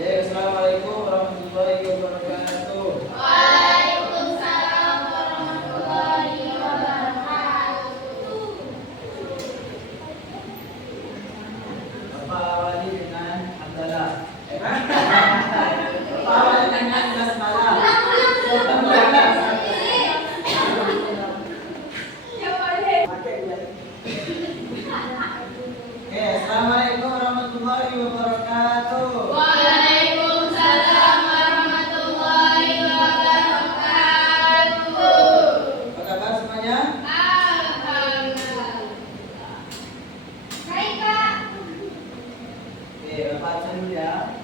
Assalamualaikum warahmatullahi wabarakatuh. Waalaikumsalam warahmatullahi wabarakatuh. Bapak awali dengan hamdalah. Bapak awali dengan basmalah. Assalamualaikum warahmatullahi wabarakatuh. Waalaikumsalam warahmatullahi wabarakatuh. Apa kabar semuanya? Alhamdulillah. Baik, Kak. Bapak baca dulu ya.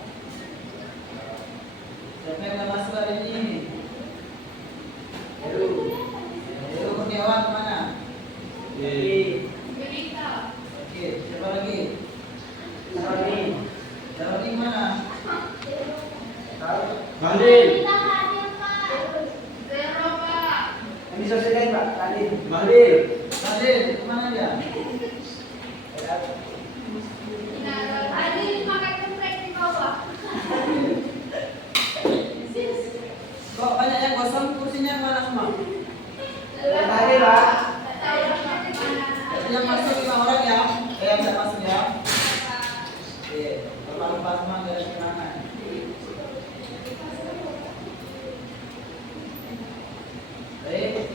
Siapa yang nggak masuk hari ini? Heru Kurniawan kemana? Berita. Oke, siapa lagi? Darwin mana? Bahlil. Kita hadir, Pak. Zero, Pak. Yang diselesaikan Pak. Bahlil. Bahlil. Hadir, kemana dia? Hadir makan geprek di bawah. Kok banyak yang kosong, kursinya mana semua? Bahlil Pak. Yang masuk 5 orang ya? Yang tidak masuk ya? Oke, lupa semua dari kenangan. Baik,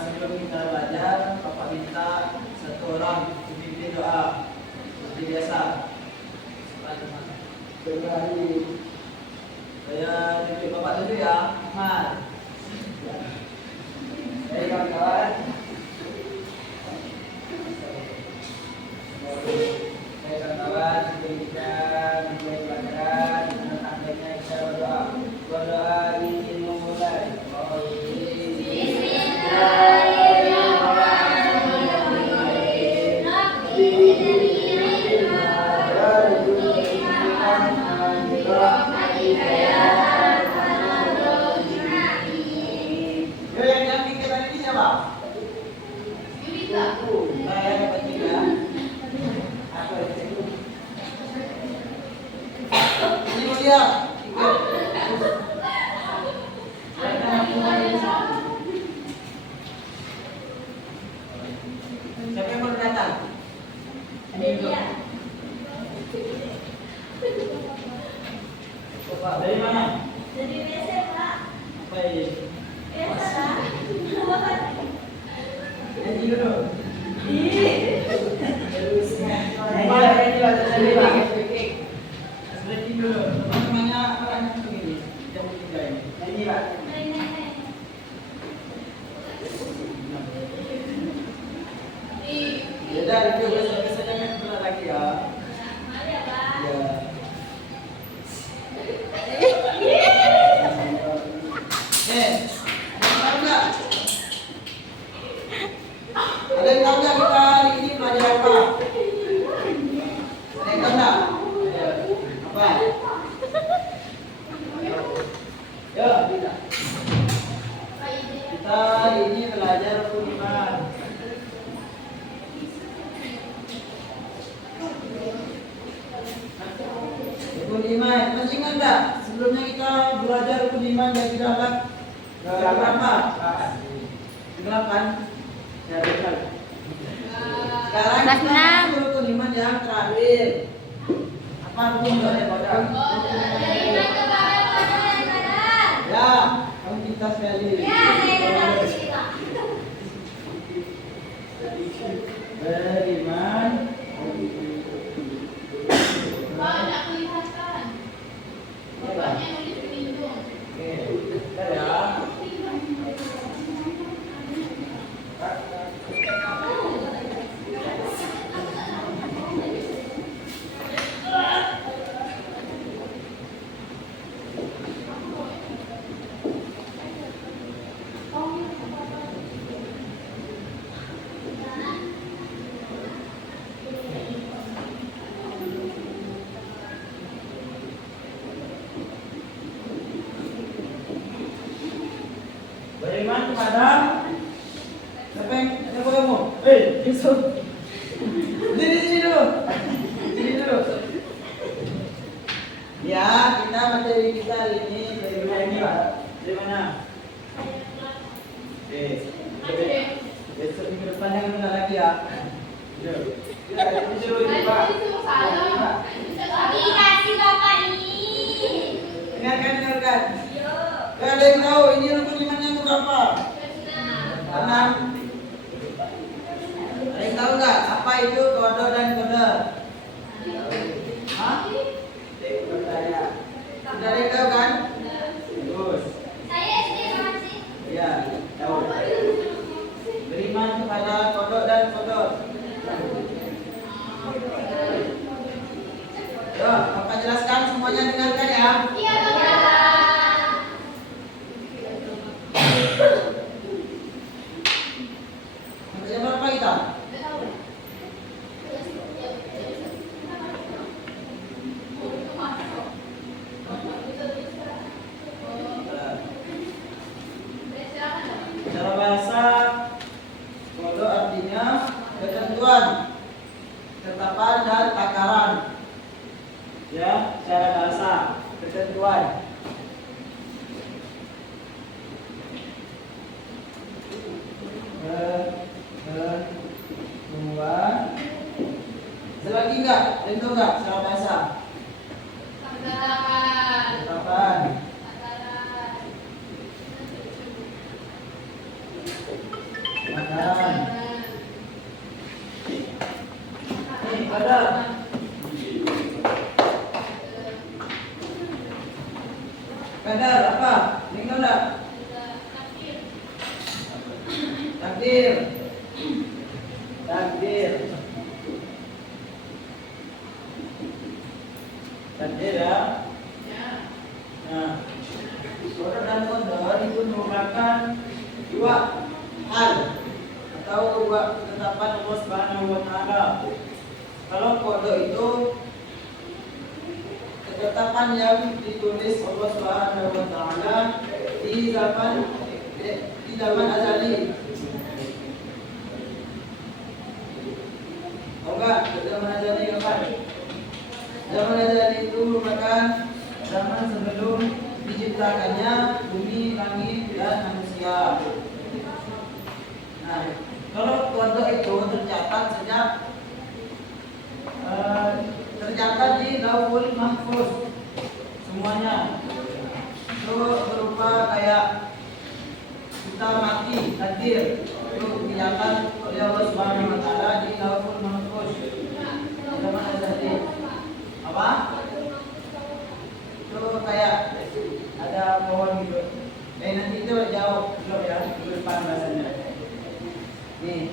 sebelum kita belajar, Bapak minta satu orang pimpin doa seperti biasa. Saya tunjuk Bapak dulu ya, Ahmad. Baik kawan-kawan. Baik kawan-kawan, sebelum kita mulai pelajaran, alangkah baiknya kita berdoa. Berdoa izin memulai. Yo, yang nyamping kita ini siapa? Nah, yang penting ya. Apa itu? Ini mulia. Siapa yang baru datang? Ini juga. Bapak dari mana? Jadi biasa, Pak. Apa ini? Biasa. Ini dulu. Stretching dulu. Teman-temannya orangnya begini. Jam 3 ini. Nyanyi Pak. Ya udah, itu biasa-biasanya main bola lagi ya. Ya. Tahu nggak? Ada yang tahu nggak kita hari ini belajar apa? Ada yang tahu nggak? Apa? Ya, tidak. Kita hari ini belajar rukun iman. Rukun iman, masih ingat nggak? Sebelumnya kita belajar rukun iman dan tidak berapa? 8. Ya, betul. Sekarang kita masuk rukun iman yang terakhir. Apa rukun iman yang terakhir? Ya, kamu kita sekali. Beriman. Banyak kelihatan. Bapaknya nulis pelindung. Oke, bentar ya. Beriman kepada siapa yang kamu? Yusuf. Di sini dulu. Sini dulu. Ya, kita materi kita hari ini dari mana ini, Pak? Dari mana? Besok minggu depan yang benar lagi ya. Ya, ini suruh ini, Pak. Kasih bapak ini. Dengarkan. Gak ada yang tahu ini rukun imannya itu berapa? 6. Ada yang tahu nggak apa itu qada dan qadar? Hah? Bertanya. Sudah ada yang tahu kan? Terus. Saya SD masih. Ya, tahu. Beriman kepada qada dan qadar. Ya, Bapak jelaskan semuanya, dengarkan ya. Iya bapak. Sampai jam berapa kita? Secara bahasa, qada artinya ketentuan, ketetapan dan takaran. Ya, secara bahasa, ketentuan. Ketentuan. Ada lagi enggak? Ada yang tahu enggak secara bahasa? Ketetapan. Takaran. Nih, qadar. Qadar apa? Ini tahu enggak? Takdir. Takdir. Takdir ya. Nah, qada dan qadar itu merupakan dua hal atau dua ketetapan Allah Subhanahu wa taala. Kalau qada itu ketetapan yang ditulis Allah Subhanahu wa taala di zaman azali. Oh enggak, zaman azali kapan? Zaman azali itu merupakan zaman sebelum diciptakannya bumi, langit, dan manusia. Nah, kalau qada itu tercatat di Lauhul Mahfuz semuanya. Itu berupa kayak kita mati, takdir itu dicatat oleh Allah Subhanahu wa taala di Lauhul Mahfuz. Zaman azali. Apa? Itu kayak ada pohon gitu. Nanti itu jauh belum ya, di depan bahasanya. Nih.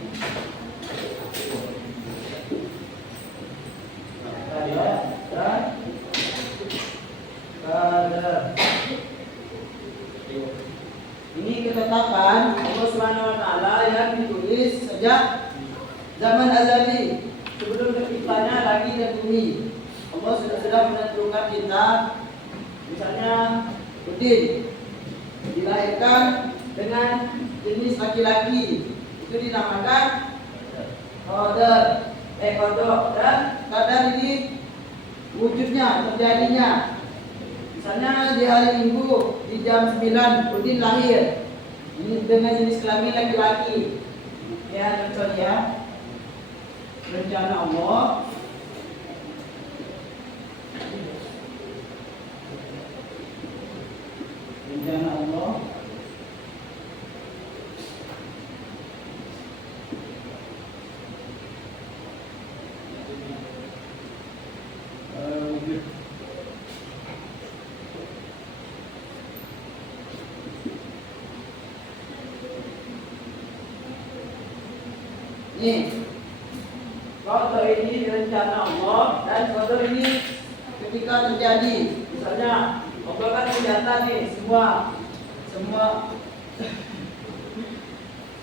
Ini ketetapan Allah Subhanahu wa taala yang ditulis sejak zaman azali sebelum terciptanya langit dan bumi. Allah sudah menentukan kita, misalnya Udin dilahirkan dengan jenis laki-laki, itu dinamakan qadar. Qada dan qadar ini wujudnya, terjadinya. Misalnya di hari Minggu di jam 9 Udin lahir. Ini dengan jenis kelamin laki-laki. Ya, contohnya rencana Allah. Rencana Allah. Nih, qada ini rencana Allah dan qadar ini ketika terjadi. Misalnya Allah kan mencatat nih semua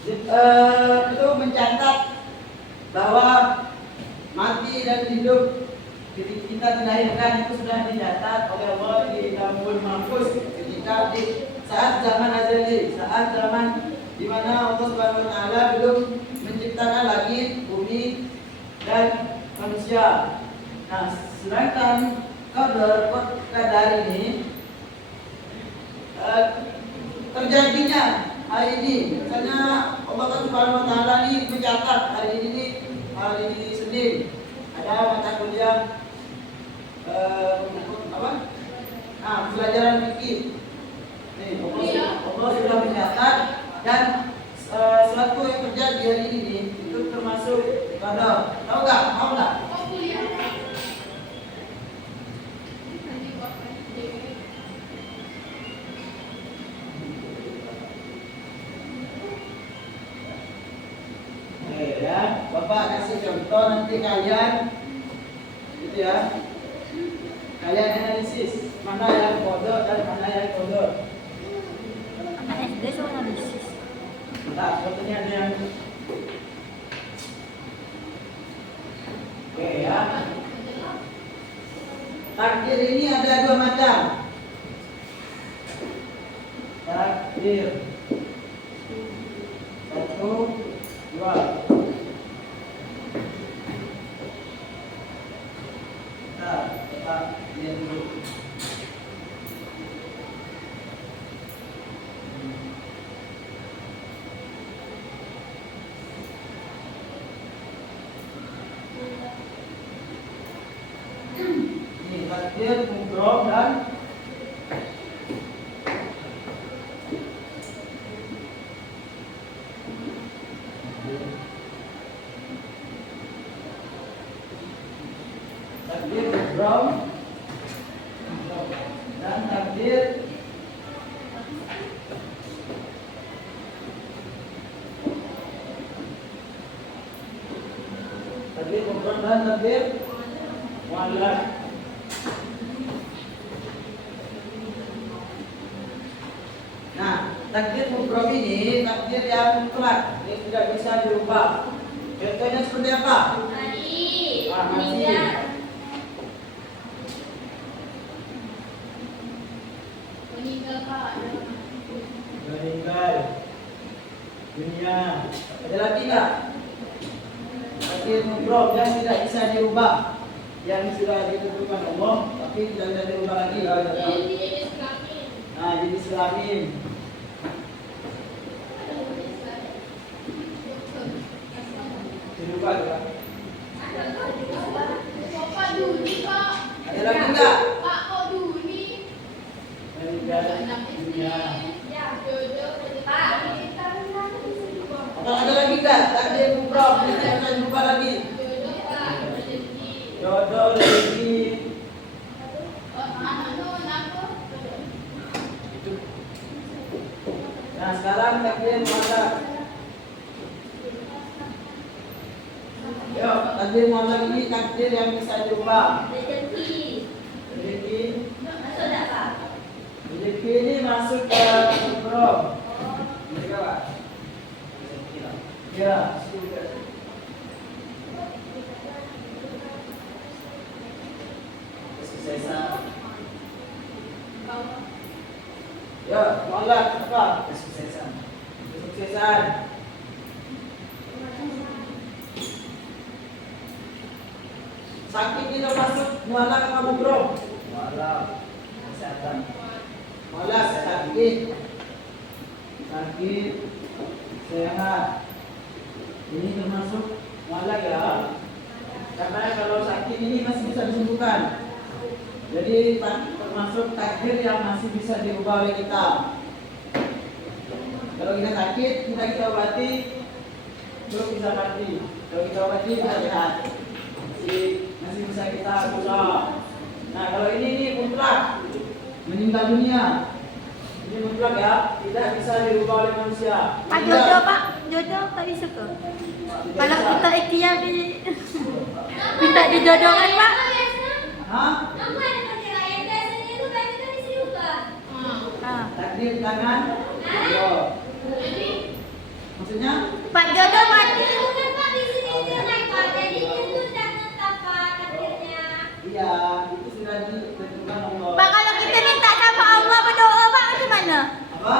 itu mencatat bahwa mati dan hidup ketika kita dilahirkan itu sudah dicatat oleh Allah di Lauhul Mahfuz ketika di saat zaman azali, saat zaman di mana Allah Subhanahu wa taala belum menciptakan langit, bumi, dan manusia. Nah, sedangkan qadar dari ini terjadinya hari ini. Misalnya Allah Subhanahu Wa Taala ini mencatat hari ini nih, hari Senin ada mata kuliah apa? Pelajaran fikih. Nih, Allah sudah mencatat dan suatu yang terjadi hari ini itu termasuk qadar. Tahu nggak? Mau nggak? Ya, Bapak kasih contoh nanti kalian gitu ya. Kalian analisis mana yang kodok dan mana yang kodok. Anak SD so analisis. Nah, sepertinya ada yang oke ya. Takdir ini ada dua macam. Takdir satu, dua. Kita lihat dulu. Ini takdir mubrom dan takdir mubrom dan takdir mubrom dan takdir muallaq. Nah, takdir mubrom ini takdir yang mutlak, yang tidak bisa dirubah. Contohnya seperti apa? Hari Masih. Meninggal dunia. Ada lagi nggak? Takdir mubrom yang tidak bisa dirubah, yang sudah ditentukan Allah tapi tidak bisa dirubah lagi. Nah, jenis kelamin. Dirubah ya. Ada lagi nggak? Meninggal dunia. Ada lagi nggak? Takdir mubrom yang tidak bisa dirubah lagi. Jodoh rezeki. Nah, sekarang takdir muallaq. Yuk, takdir muallaq ini takdir yang bisa dirubah. Rezeki. Rezeki. Masuk tak, Pak? Rezeki ini masuk ke mubrom. Mereka Pak. Ya. Kesuksesan. Ya, muallaq apa? Kesuksesan. Kesuksesan. Sakit itu masuk muallaq apa mubrom? Muallaq. Kesehatan. Muallaq sakit. Sakit, sehat. Ini termasuk muallaq ya. Karena kalau sakit ini masih bisa disembuhkan. Jadi termasuk takdir yang masih bisa diubah oleh kita. Kalau kita sakit, kita obati, belum bisa mati. Kalau kita obati, bisa sehat. Masih bisa kita ubah. Nah, kalau ini mutlak, meninggal dunia. Ini mutlak ya, tidak bisa dirubah oleh manusia. Pak jodoh, Pak. Jodoh tak bisa ke? Kalau kita ikhtiar di minta dijodohkan, Pak. Hah? Apa yang perceraian biasanya itu kan kita diselingkuh. Takdir tangan? Yo. Maksudnya? Pak jodoh mati. Bukan Pak di sini dia naik Pak. Jadi itu tidak tetap Pak takdirnya. Iya, itu sudah ditentukan Allah. Pak kalau kita minta sama Allah berdoa Pak gimana? Apa?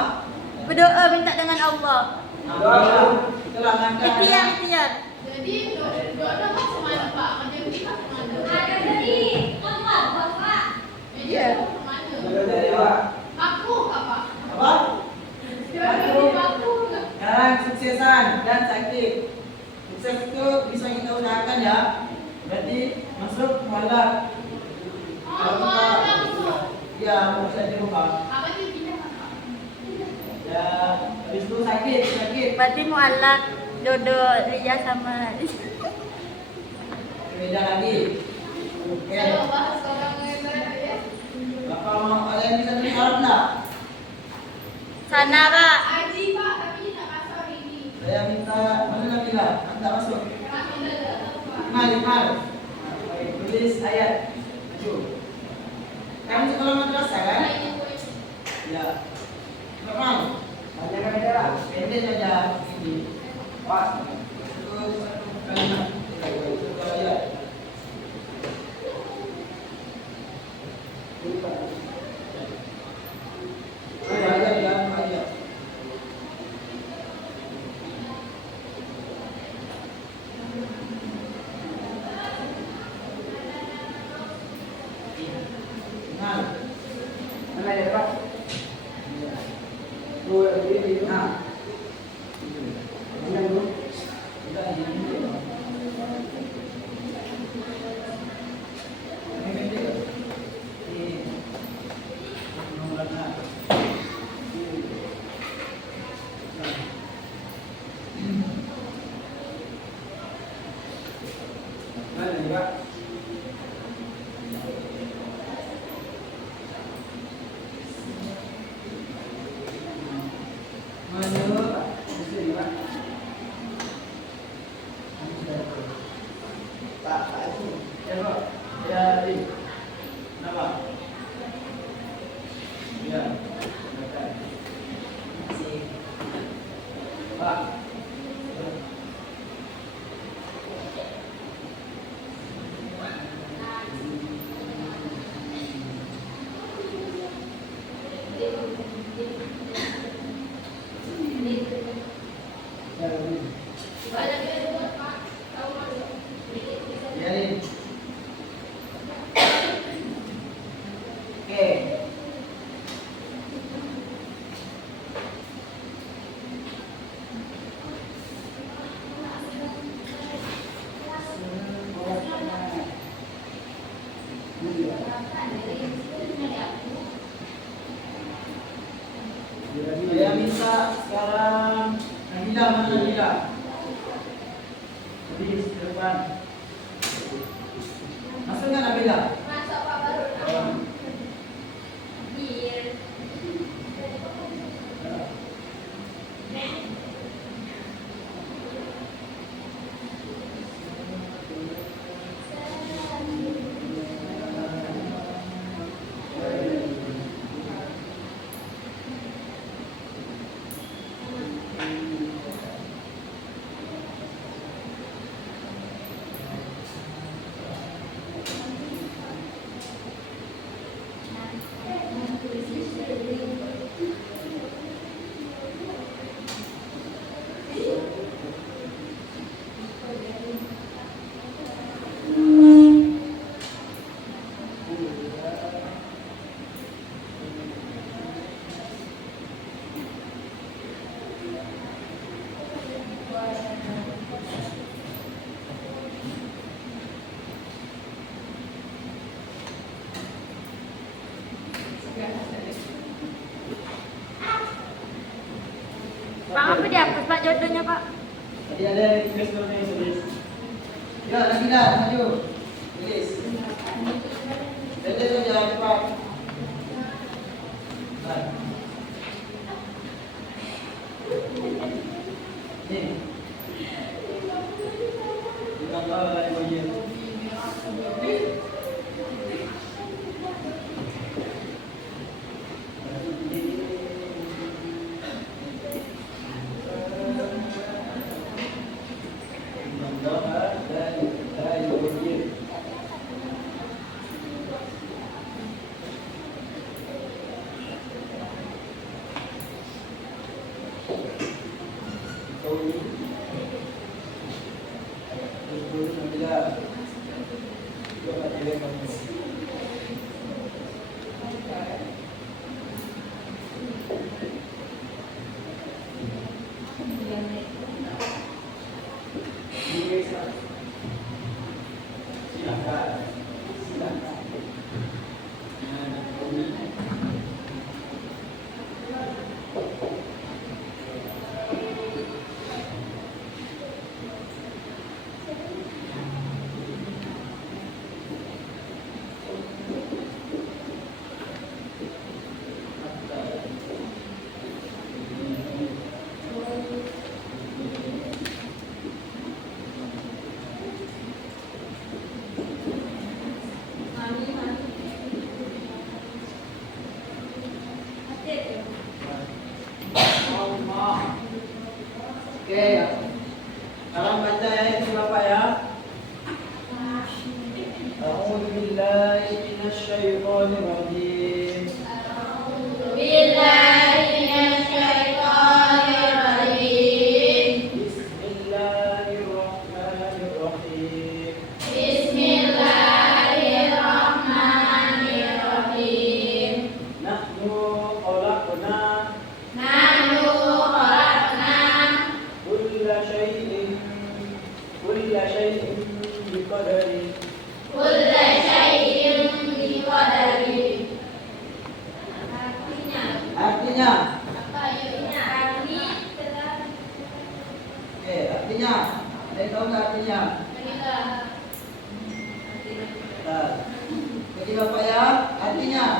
Berdoa minta dengan Allah. Doa. Itulah langkah. Ikhtiar. Jadi jodoh kan semana Pak, kerja kita semana. Ada tadi apa Pak? Iya. Dari awak. Apa? Sekarang suksesan dan sakit. Sukses itu bisa kita usahakan ya. Berarti masuk mualaf. Ya, bisa dirubah. Ya, habis itu sakit. Berarti mualaf jodoh Lia sama Beda lagi. Oke. Bapak mau kalian bisa tulis Arab enggak? sana Pak. Saya minta mana Nabila? Anda masuk. Iqmal. Tulis ayat. Maju. Kamu sekolah madrasah kan? Ya. Normal. Banyak kan beda. Pendek saja ini. Pas. Satu kalimat. Satu ayat. Ayat ya, ayat. Ingat. Mana ya, Pak? Dua ini. Nah. Ini dulu. Sudah ini. Ini pendek. Ini. Nomornya. Mana ya, Pak? Mana? Bisa ya, Pak? Pak, itu. Ya, Pak. Ya, ini. Kenapa? Ya. Silakan. Masih. Pak. Ya, ini. Biarin. Oke. Saya minta sekarang Nabila, mana Nabila? Habis ke depan. Masuk nggak Nabila? Pak apa dihapus Pak jodohnya Pak? Tadi ada yang tulis nih, tulis. Ya, Nabila, maju. Tulis. Pendek saja, cepat. Nah. Nih. Ditambah lagi bagian.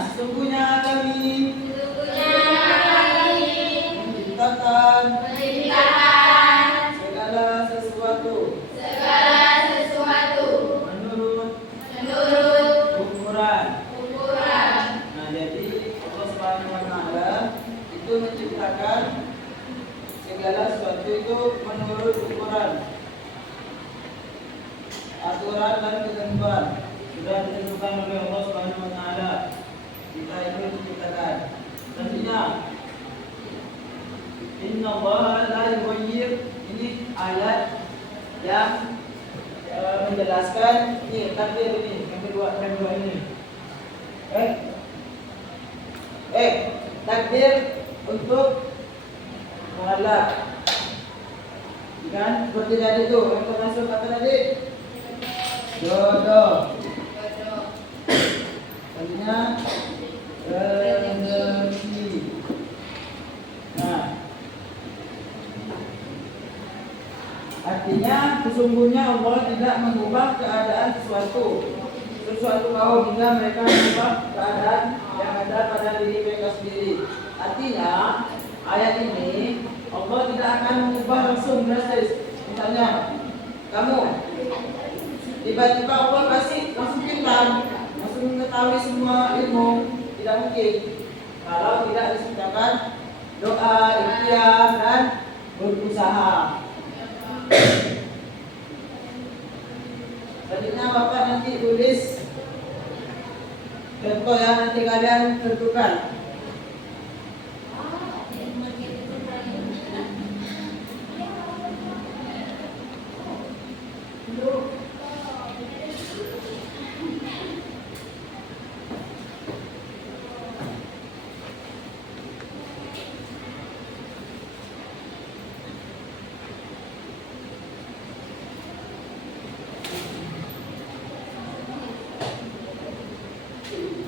sesungguhnya kami menciptakan segala sesuatu menurut ukuran. Nah, jadi Allah Subhanahu wa taala itu menciptakan segala sesuatu itu menurut ukuran, aturan dan ketentuan sudah ditentukan oleh Allah Subhanahu wa taala. Kita itu diciptakan. Selanjutnya, Inna Allah la yughayyir, ini ayat yang menjelaskan ini takdir ini yang kedua ini. Takdir untuk mualaf. Kan seperti tadi itu yang termasuk kata tadi jodoh. Selanjutnya rezeki. Nah, artinya sesungguhnya Allah tidak mengubah keadaan sesuatu kaum hingga mereka mengubah keadaan yang ada pada diri mereka sendiri. Artinya ayat ini Allah tidak akan mengubah langsung drastis. Misalnya kamu tiba-tiba Allah kasih langsung pintar, langsung mengetahui semua ilmu, tidak mungkin kalau tidak disertakan doa, ikhtiar dan berusaha. Selanjutnya Bapak nanti tulis contoh yang nanti kalian tentukan.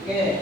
Oke.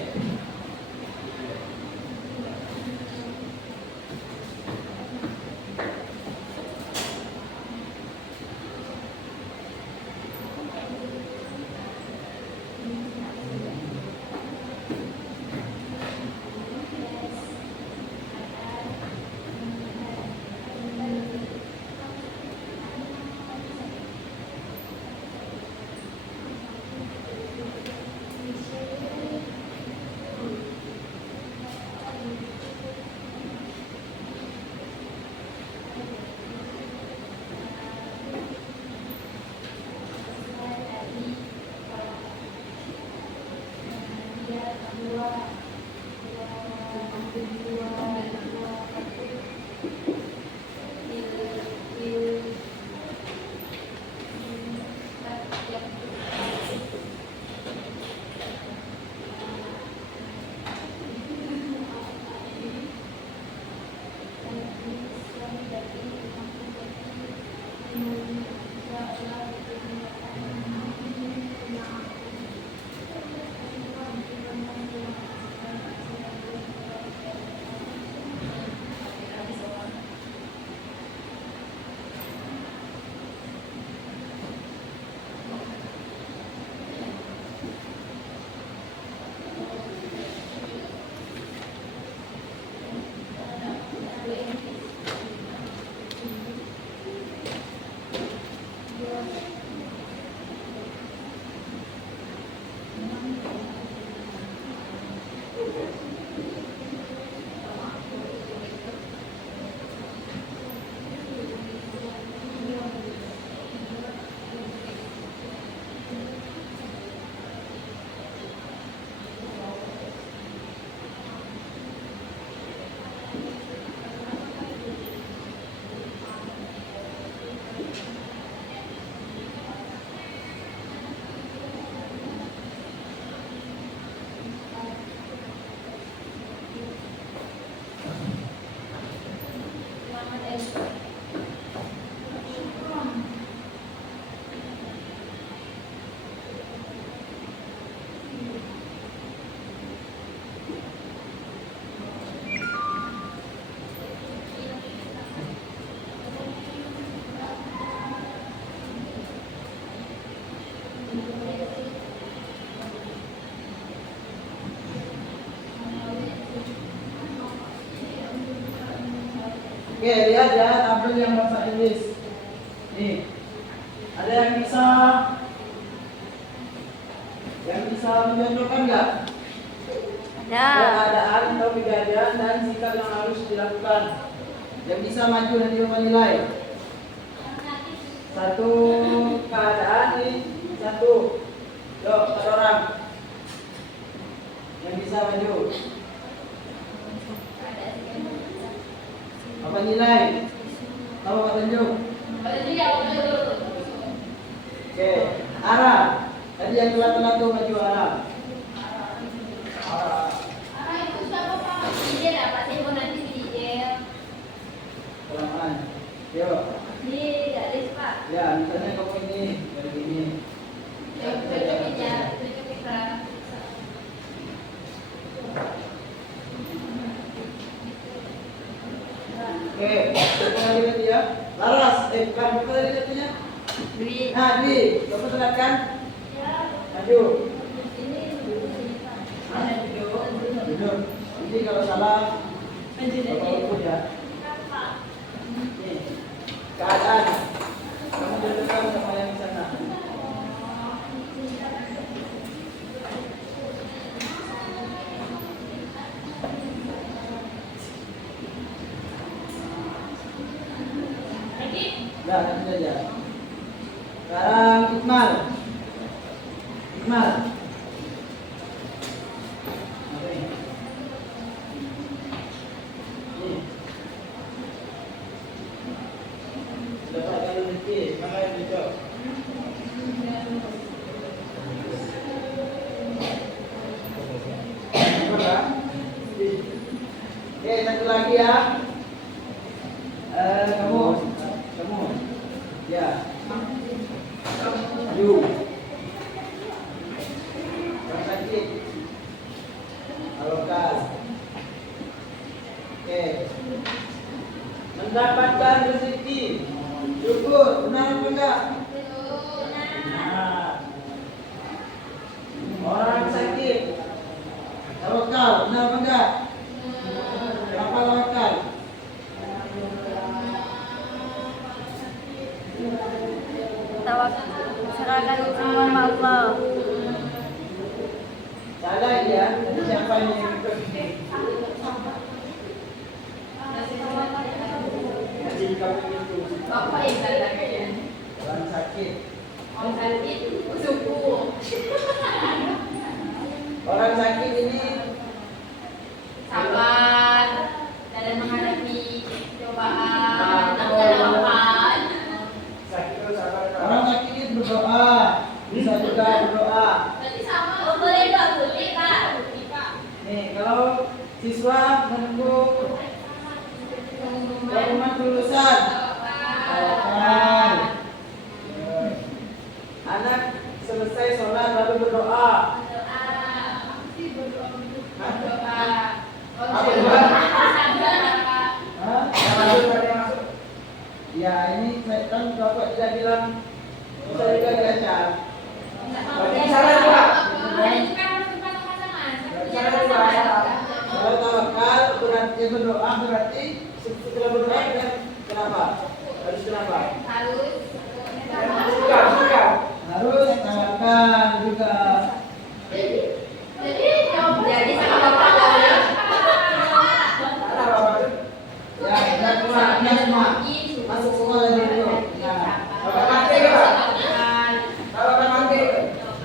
Oke, lihat ya tabel yang bahasa Inggris. Nih, ada yang bisa mencontohkan nggak? Ada. Keadaan atau kejadian dan sikap yang harus dilakukan. Yang bisa maju dan menilai. Satu keadaan nih, satu. Yuk, satu orang yang bisa maju. Apa nilai? Tahu apa tunjuk? Oke, arah. Tadi yang telah tuh maju arah. Arah. Pelan-pelan. Yuk. Ya, misalnya kamu ini dari ini. Oke, kita lihat ya. Laras, bukan buka tadi katanya. Dwi. Nah, Dwi, kamu telatkan? Maju. Duduk. Jadi kalau salah, bapak ikut ya. Nih, keadaan. Kamu dudukkan sama yang di sana. Nah, nanti saja. Sekarang Ikmal. Ikmal. Apa ini? Nih. Dapat kali rezeki, maka yang hijau. Oke, satu lagi ya. Kamu. Ya. Maju. Yang sakit. Alokal. Oke. Mendapatkan rezeki. Syukur. Benar apa enggak? Benar. Orang sakit. Alokal. Benar apa enggak? Kenapa alokal? Serahkan semua sama Allah. Salah ya. Jadi siapa yang ikut ini? Jadi kamu itu. Orang sakit. Orang sakit ini Sabar dalam menghadapi cobaan dan harapan. orang sakit itu berdoa. Bisa juga berdoa. Berarti sama. Oh, boleh doa putih, Pak. Nih, kalau siswa menunggu pengumuman lulusan. Doakan. Anak selesai sholat lalu berdoa. Ya, ini kan Bapak tidak bilang bisa juga dibaca. Kalau tawakal berarti berdoa berarti setelah berdoa kenapa? Harus kenapa? Harus tawakal juga. Jadi sama Bapak ya. Ya, kita keluar semua. Masuk semua dari itu.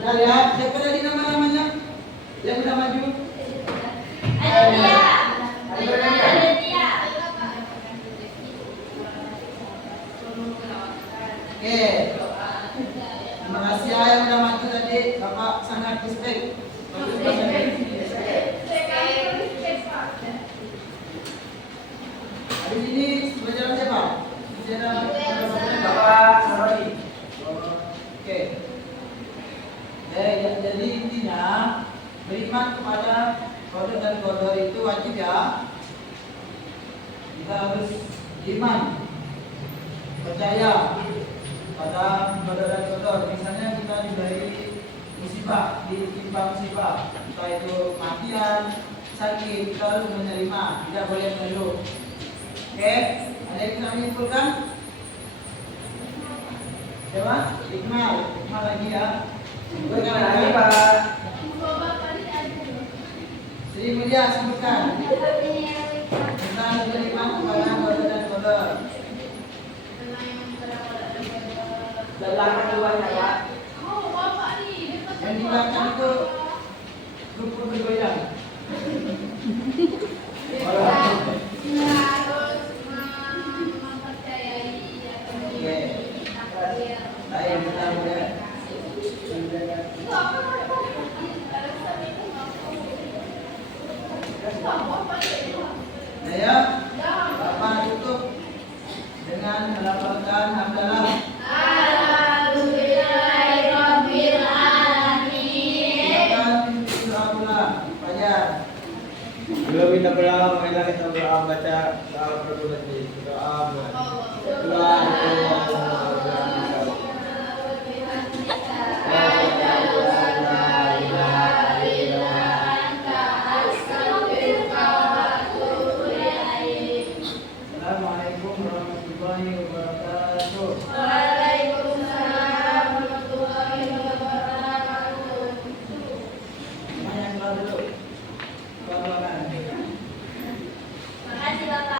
Nah, lihat siapa tadi namanya? Yang udah maju? Ada dia. Oke. Terima kasih ya yang udah maju tadi. Bapak sangat respect. Habis ini pelajaran siapa? Bapak Saroni. Oke. Jadi intinya beriman kepada qadar dan qadar itu wajib ya. Kita harus iman, percaya pada qadar dan qadar. Misalnya kita diberi musibah, ditimpa musibah, entah itu kematian, sakit, kita harus menerima, tidak boleh mengeluh. Oke? Ada yang bisa menyimpulkan? Coba, Iqmal lagi ya. Bukan lagi Pak. Sri Mulia sebutkan. Tentang beriman kepada kode dan kode. Belakang luarnya Pak. Yang di belakang itu rukun bergoyang. Oke. Baik, benar ya. Nah ya, Bapak tutup dengan melafalkan hamdalah. Silakan doa pula, Fajar. Belum kita pulang, kita berdoa baca doa berdoa Assalamualaikum warahmatullahi wabarakatuh. Mana yang keluar dulu?